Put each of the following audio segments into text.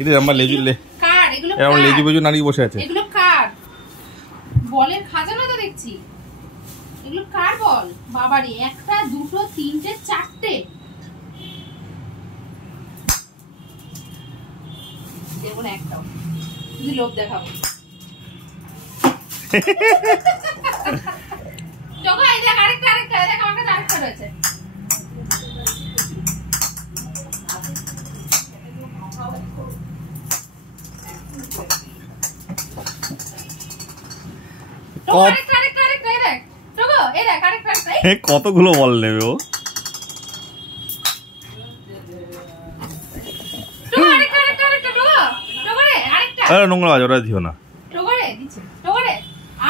এটা আমার লেজু কার এগুলো এরকম লেজু বেজু নাড়িয়ে বসে আছে। এগুলো কার বলের খাজানা তো দেখছি। এগুলো কার বল? বাবারে, একটা দুটো তিনটে চারটে। দেবো না একটাও, শুধু লোভ দেখাবো। চলো এই দেখ আরেকটা দেখ, আমার কাছে আরেকটা রয়েছে। কতগুলো বল নেবে ও? নোংরা বাজ, ওরা দিও না।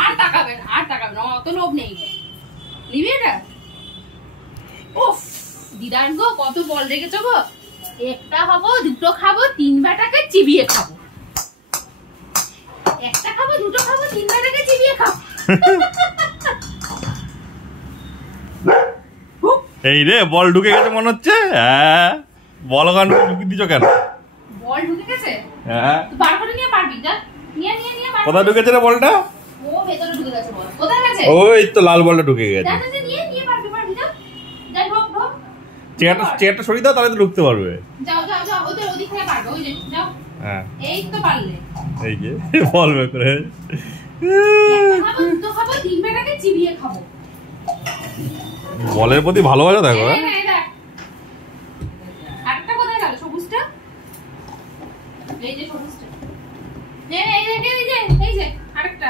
আর তাকাবেন অত লোভ নেই। নিবি এটা? উফ দিদান গো, কত বল রেখেছো গো। একটা খাবো, দুটো খাবো, তিন বেটাকে চিবিয়ে খাবো। একটা খাবো, দুটো খাবো, তিন বেটাকে চিবিয়ে খাবো। এই রে বল ঢুকে গেছে মনে হচ্ছে। হ্যাঁ, বল গান ঢুকে দিচ্ছ কেন? বল ঢুকে গেছে? হ্যাঁ, বার করে নিয়ে পারবি না? নিয়ে কোথায় ঢুকেছে রে বলটা? ও ভেতরে ঢুকে গেছে বল। কোথায় গেছে? ওই তো লাল বলটা ঢুকে গেছে। দাদা নিয়ে পারবি না? যাই ঢোক। চেয়ারটা সরিয়ে দাও, তাহলে তো ঢুকতে পারবে। যাও ওদিক থেকে পারবে। ওই যে যাও। হ্যাঁ, এই তো পারলে। এই যে বল বের করে। খাবো, দুটো খাবো, তিন বেটাকে চিবিয়ে খাবো। বলের প্রতি ভালোবাসা দেখো। আরেকটা কোথায় গেল? সবুজটা? এই যে সবুজটা। এই যে আরেকটা।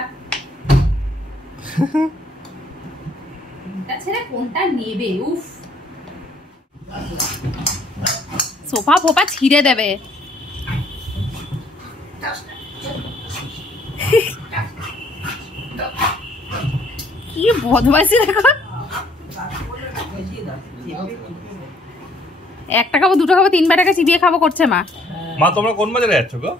এটা ছেড়ে কোনটা নেবে? উফ, সোফা ফোপা ছিঁড়ে দেবে। কি বদমাইশি দেখো। একটা খাবো, দুটো খাবো, তিন বেটাকে চিবিয়ে খাবো করছে মা। মা তোমরা কোন বাজারে যাচ্ছ গো?